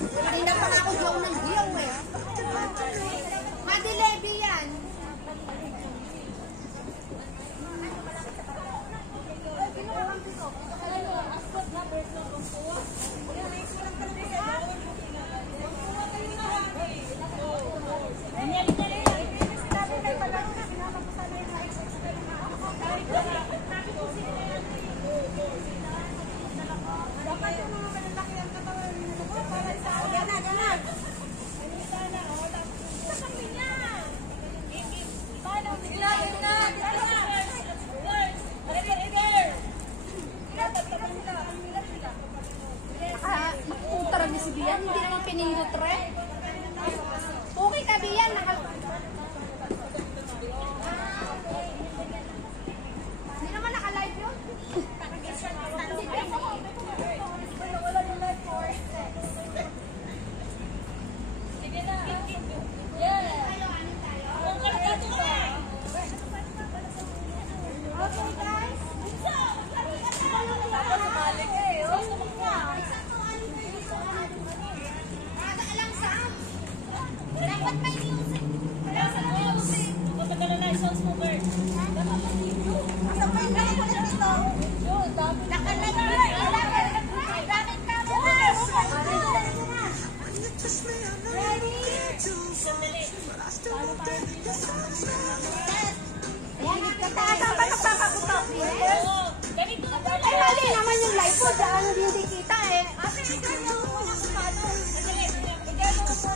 Kanina pa ako daw ng giyaw eh. Madilebi yan. Hindi naman pinindot rin. Okay ka biyan. Hindi naman naka-live yun. Sige na. Okay guys. Dapat may music. Wala sa music. Kapag na license mo, Bert. Dapat may music. Kasabay na ako na dito. Yun, dapat. Nakalag na. Gamit ka mo na. Ready? Sandali. Ayan, nagkataas pa nagpakabutok. Oo. Ganito na pala. Ay, mali naman yung live po. Diyan hindi kita eh. Ate, ikaw yung muna sa palo.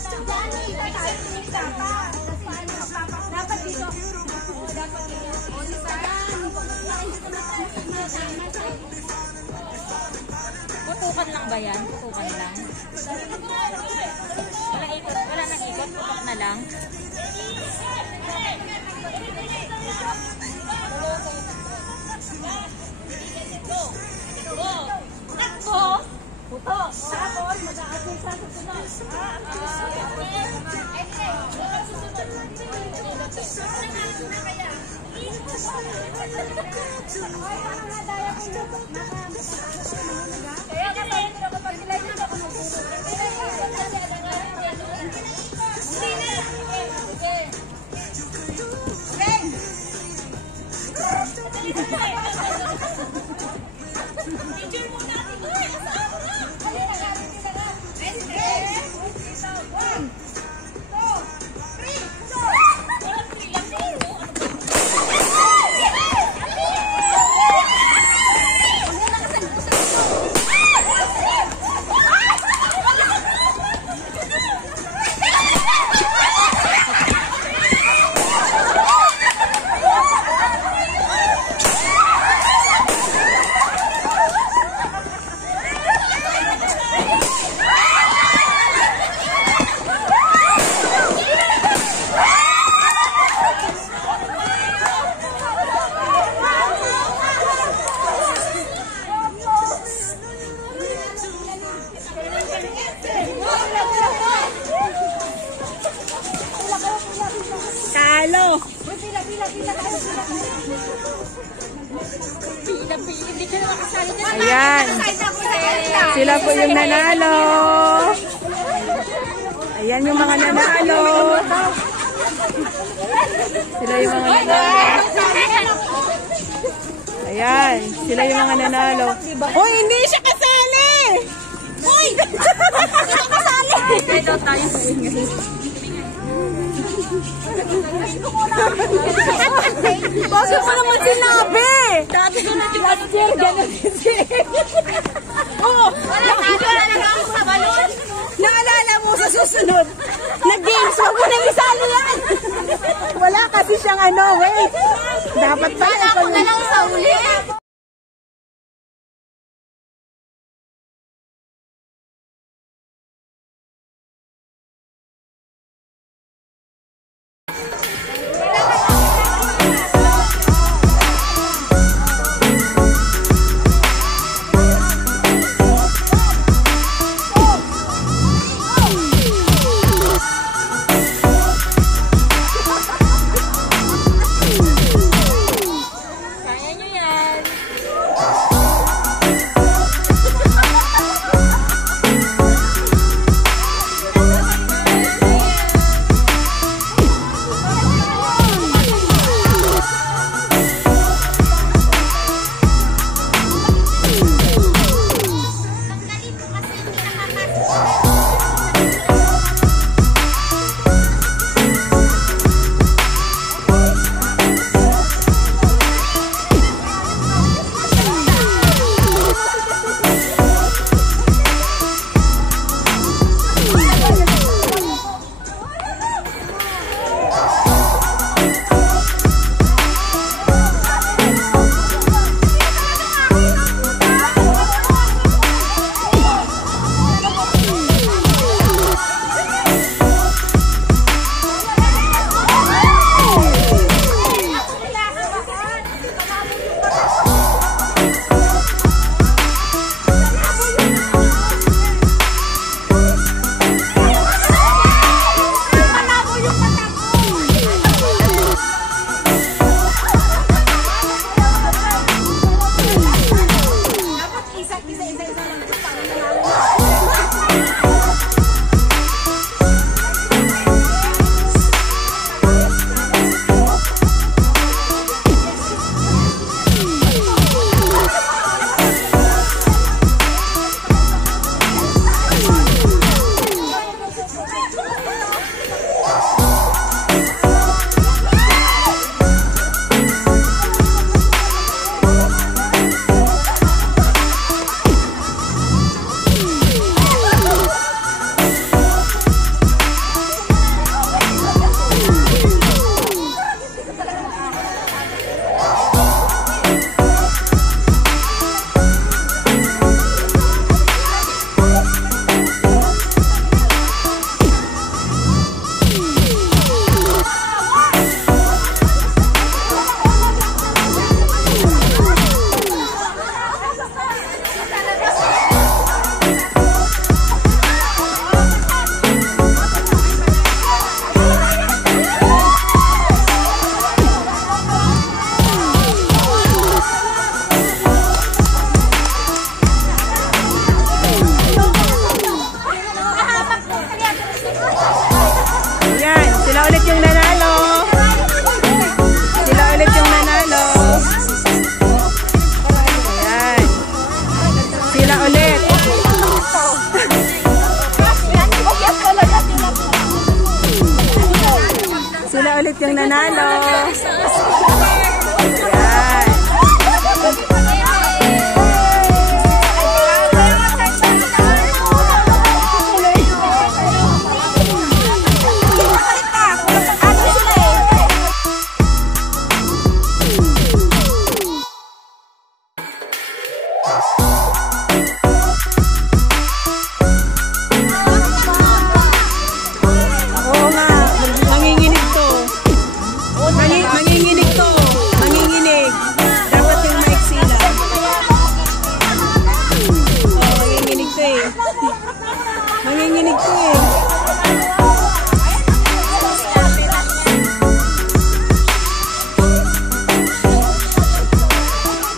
Sandali. Dapat dito. Dapat Putukan lang ba yan? Putukan lang. Wala nang ikot. Putok na lang. putok. Tapos, mag-a-adjust sa susunod. Kalo. Ayan. Sila po yung nanalo. Ayan yung mga nanalo. Sila yung mga nanalo. Ayan. Sila yung mga nanalo. Oh, hindi siya kasali. Hoy! Hindi siya kasali. Hindi daw tayo sa ingay. Bakit mo naman sinabi? Dati ko na yung last year, gano'n kasi. Oo. Naalala mo sa susunod na games, wag mo nang isali yan. Wala kasi siyang ano, wait. Dapat pa yan. Ako na lang sa uli. ulit yung nanalo. Nanginginig ko eh.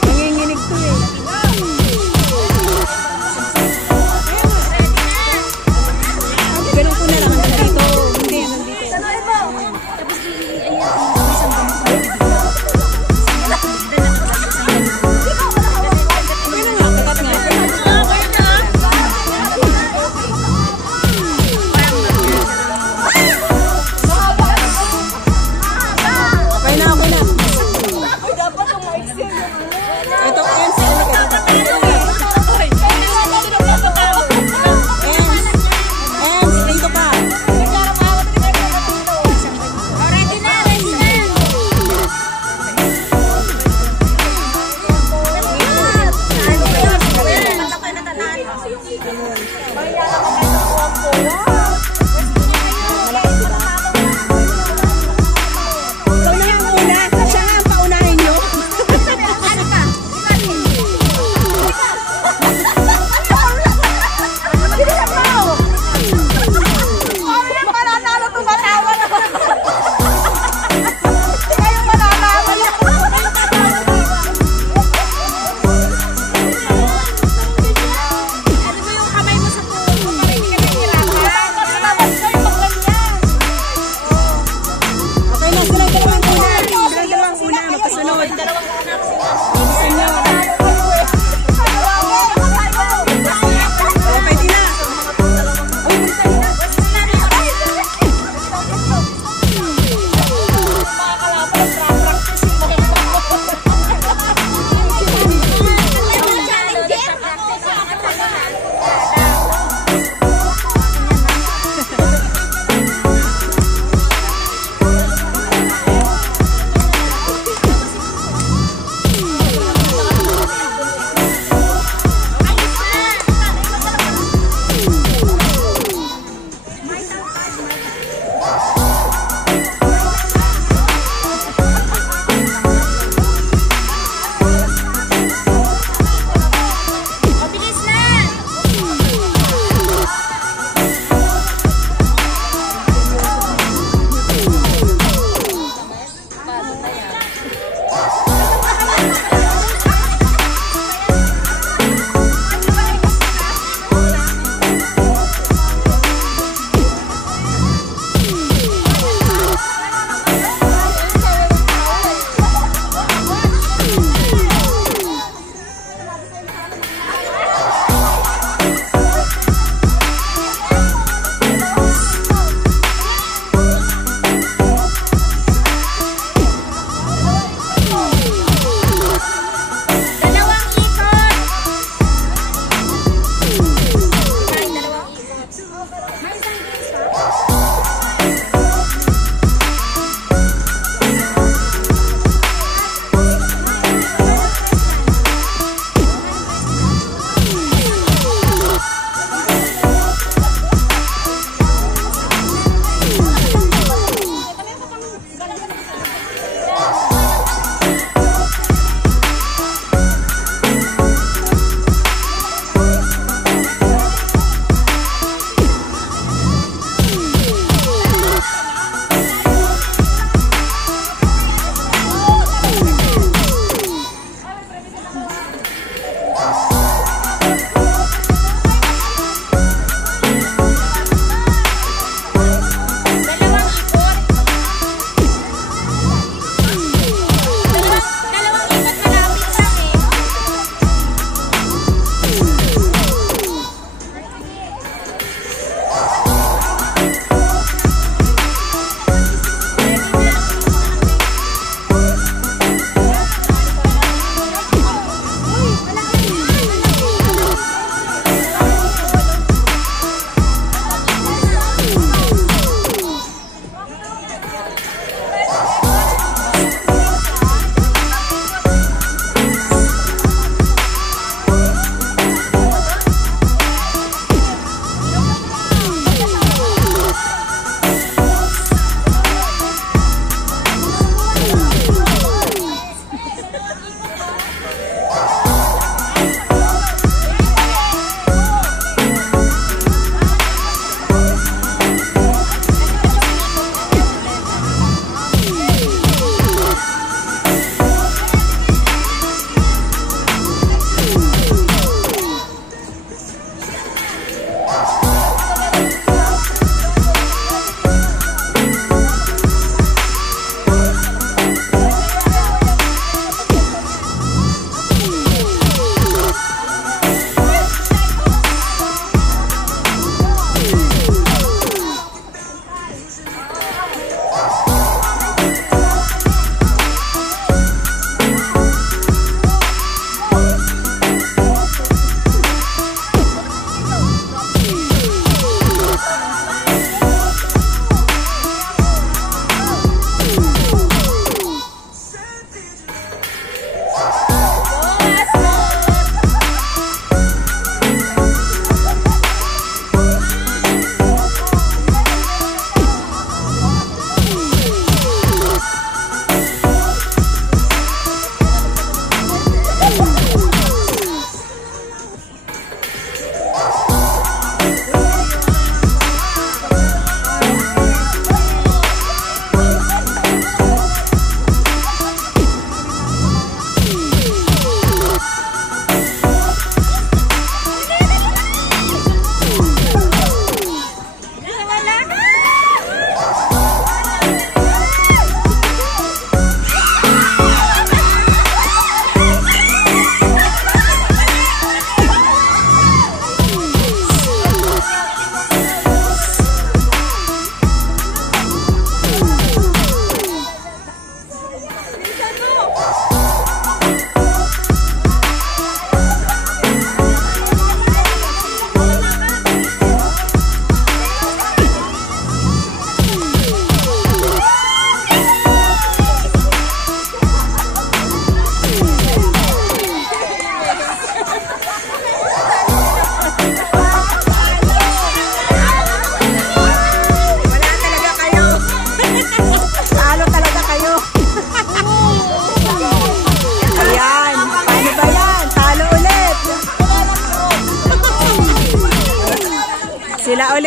Nanginginig ko eh. Ganun ko na lang nandito. Hindi, nandito.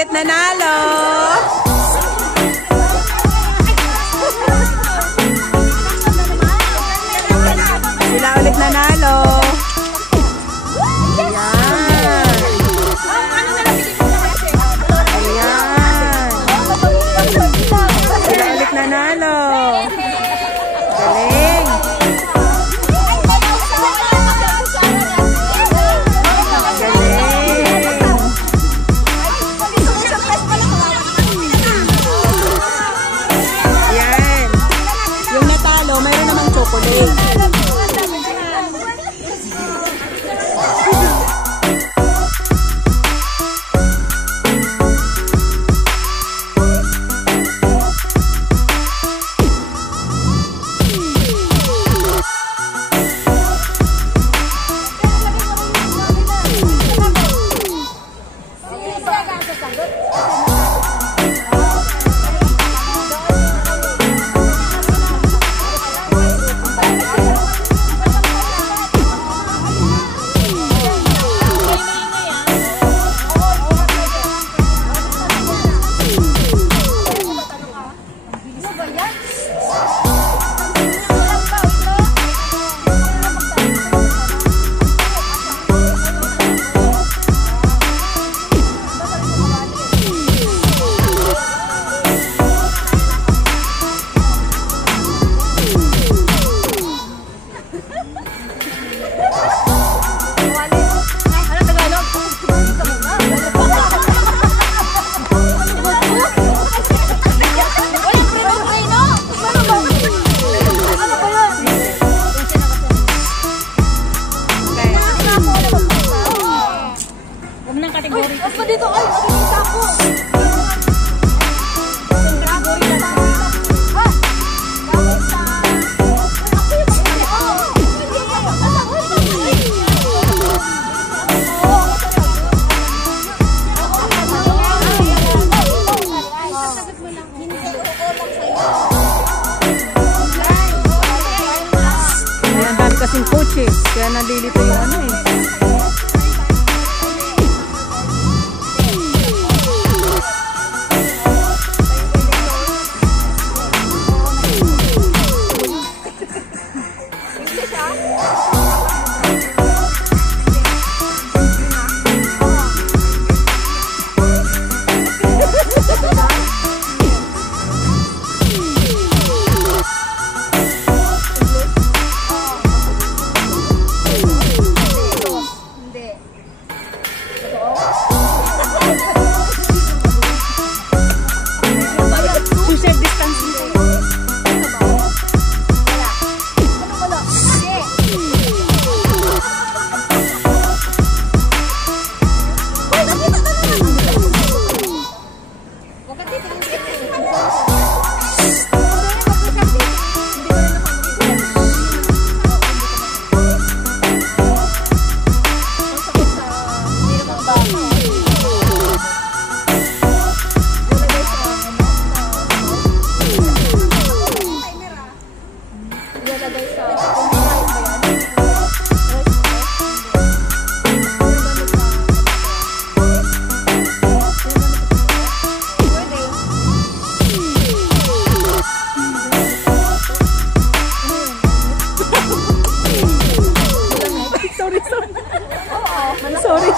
ulit nanalo. Sila ulit nanalo. Nanalo. Galing. Yan. Yung natalo, mayroon namang chocolate. Kasing kotse, kaya nalilito yung ano eh. Sorry.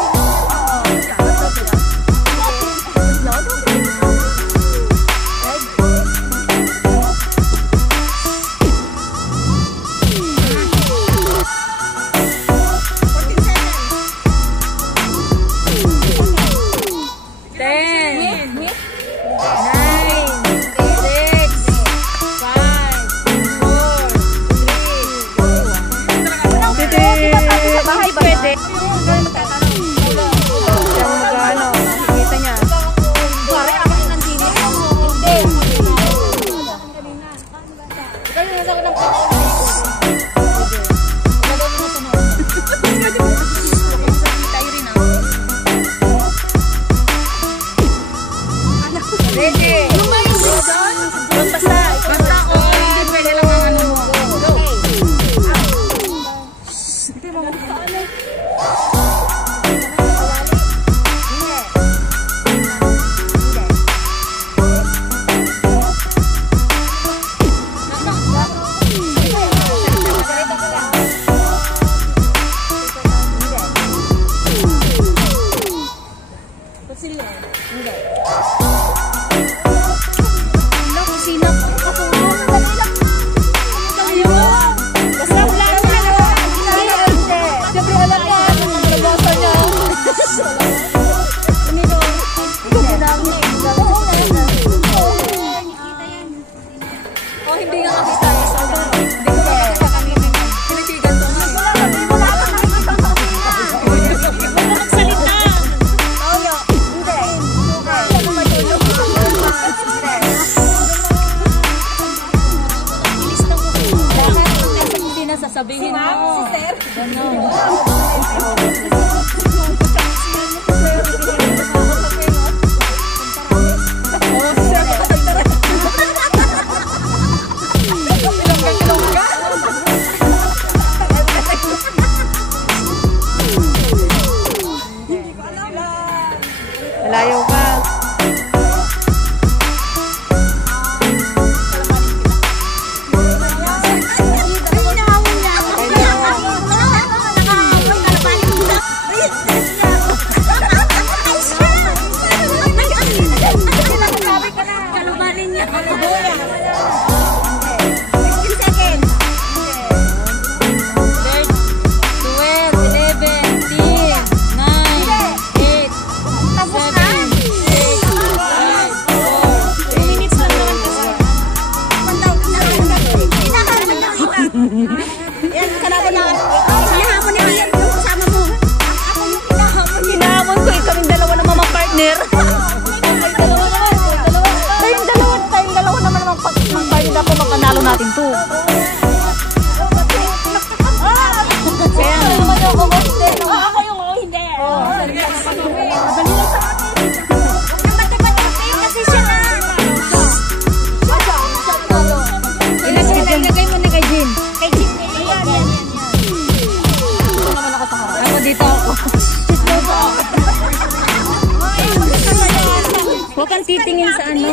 kang titingin sa ano.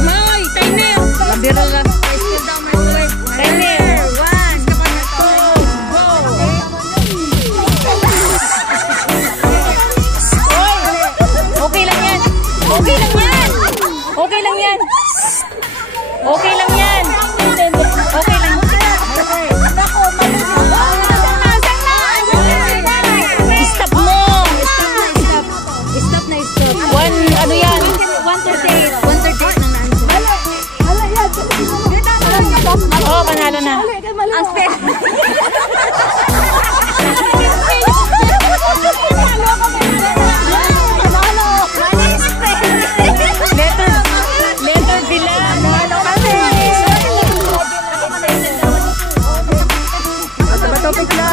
Moy, timer! Labiro lang. Timer! 1, 2, go! Okay lang yan. Okay lang yan. Okay lang yan. Okay lang yan. Okay lang. Stop mo. Stop na stop. Ano yan? 138. 138 ng naan. Oo, panalo na. Ang spell. Letter bilang. Topic na.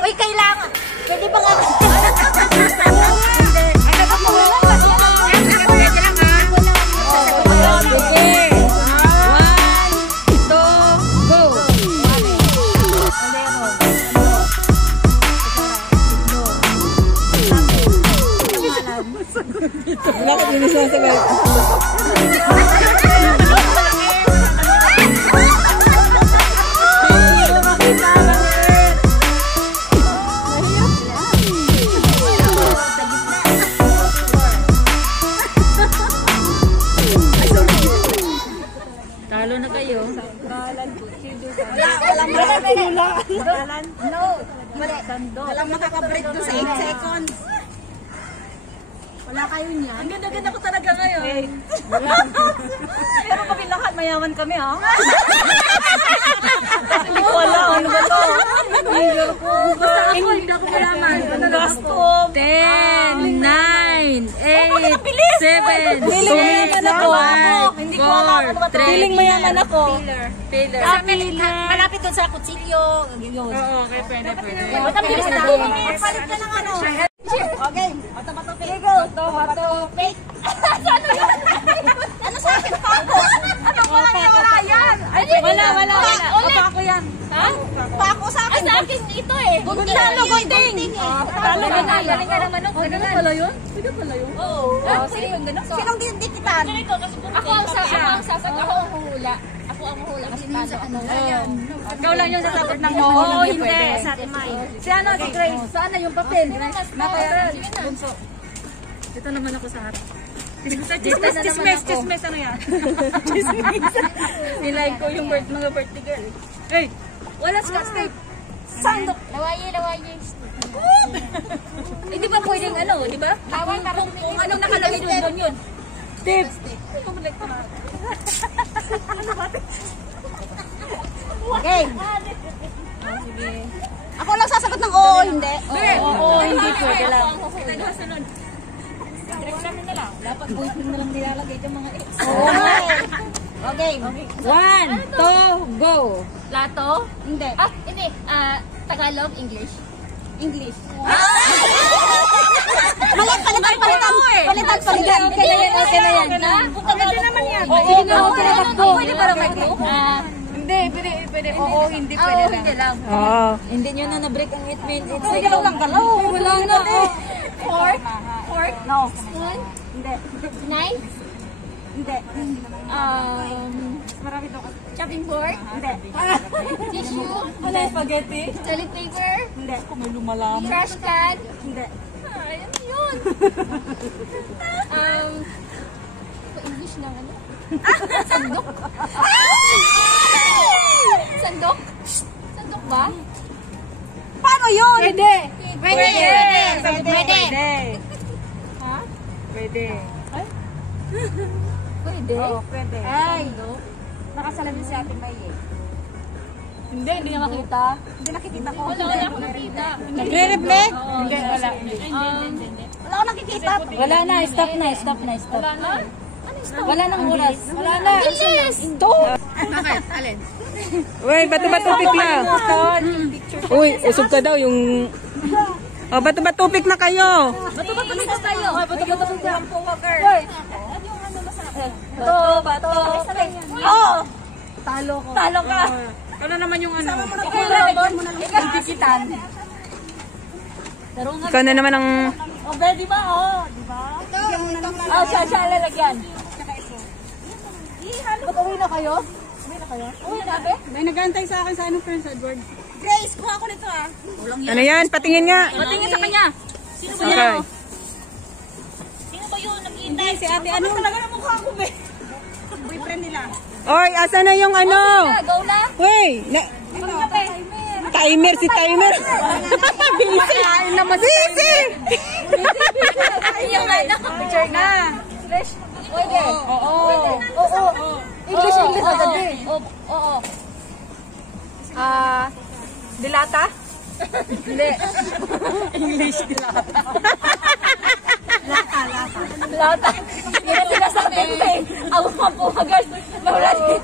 Uy, kailangan. Pwede ba nga? Bakit hindi sumasagot? Talo na kayo. Walang makakabreak doon sa 8 seconds. Wala kayo niyan. Ang ganda-ganda ko talaga ngayon. Pero kami lahat mayaman kami, ha? Hindi ko alam. Ano ba to? Hindi ako malaman. Gasto. 10, 9, 8, 7, 6, 5, 4, 3. Feeling mayaman ako. Taylor. Malapit doon sa kutsilyo. Yun. Oo, okay. Pwede. Matabilis na. Palit ka ng ano. Okay. Bato-bato fake. Bato-bato fake. Ano yun? Ano sa akin? Pako. Ano wala yan? Wala. Ulit. Pako yan. Ha? Pako sa akin. Sa akin ito eh. Talo gunting. Talo gunting. Galing ka naman. Ganun pala yun? Pwede pala yun? Oo. Sinong dindikitan? Ako ang sasagot. Ako ang huhula. Ako ang huhula kasi talo ako. Ikaw lang yung sasagot ng Oo, hindi. Sa atin may. Si ano, si Grace. Saan na yung papel? Bunso. Dito naman ako sa harap. Chismes, ano yan? Chismes. Nilike ko yung mga birthday girl. Hey! Wala scotch tape. Sandok. Lawaye. Eh, di ba pwedeng ano, di ba? Kung anong nakalagay doon yun. Tips. Okay. Ako lang sasagot ng oo, hindi. Oo, hindi pwede lang. Dapat boyfriend na lang nilalagay yung mga ex. Okay. 1, 2, go! Plato? Hindi. Hindi. Tagalog, English. English. Palitan. Okay na yan. Pwede naman yan. Pwede para may group? Hindi, pwede. Oo, hindi pwede lang. Oo. Hindi nyo na na-break ang 8 minutes. Galaw lang, galaw. Wala na eh. Fork? No. Spoon? Hindi. Knife? Hindi. Marami daw kasi. Chopping board? Hindi. Tissue? Ano, spaghetti? Toilet paper? Hindi. Kung may lumalam. Trash can? Hindi. Ano yun? English lang ano? Sandok? Sandok? Sandok ba? Paano yun? Pwede. Pwede. Ha? Pwede. Pwede? Oo, pwede. Ay, nakasalamin si Ate May eh. Hindi niya makita. Hindi nakikita ko. Wala akong nakita. Nagre-reflect? Hindi, wala. Wala akong nakikita. Wala na, stop na. Wala na. Wala nang oras. Wala na. Bilis! Ito! Bakit? Alin? Uy, bato-bato pick na. Uy, usog ka daw yung... Oh, bato-bato pick na kayo. Bato-bato na tayo. Bato-bato na tayo. Bato. Oh! Talo ka. Ano naman yung ano? Ikaw. Ikaw na naman ang... O, di ba? Oh, di ba? Oh, siya lalagyan. Ba't uwi na kayo? Uwi na, be? May nag-aantay sa akin sa anong Prince Edward. Grace, kuha ko nito ah. Ano yan? Patingin nga. Patingin sa kanya. Sino ba Okay. yun? Sino ba yun? Nag-iintay. Si ate ano? Talaga na mukha ko, be. Boyfriend nila. Oy, asa na yung ano? Go na. Wey! Ano na, be? Timer, si timer. Busy. Busy. Yung ano, picture na. English? Pwede. Oo. English agad eh. Oo. Dilata? Hindi. English dilata. Lata. Yan ang sinasabi ko eh. Ako mapuhagal. Mawala dito.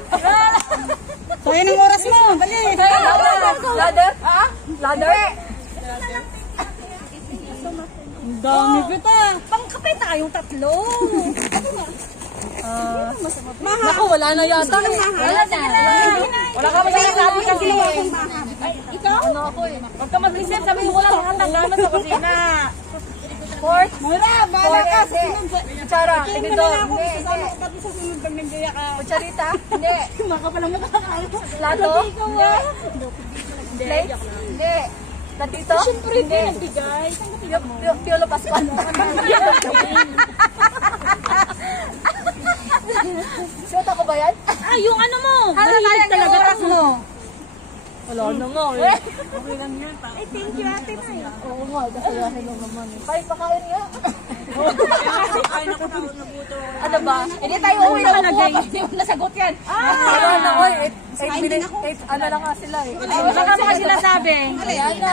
So, yan ang oras mo. Dali. Ladder? Ladder? Ang dami kita. Pangkape tayong tatlo. Naku, wala na yata. Wala na. Wala ka masasabi kasi. Ikaw? Ano ako eh. Huwag ka mag-reset. Sabi mo wala kang tanggaman sa kusina. Fourth? Mura, bahala ka. Kutsara. Tinidor. Hindi. Pati sa sunod pag nandiya ka. Kutsarita? Hindi. Maka pala makakalo. Plato? Hindi. Plate? Hindi. Platito? Siyempre hindi. Nagbigay. Piolo Pascual. Suot ako ba yan? Ah, yung ano mo. Mahilig talaga tatlo. Wala na nga eh. Okay lang yan. Ay, thank you ate na eh. Oo nga, kasayahin lang naman eh. Kaya pakain nga. Ano ba? Hindi tayo uwi na buka kasi yung nasagot yan. Wala na ko eh. Ano lang nga sila eh. Wala ka mga sinasabi. Ayan na.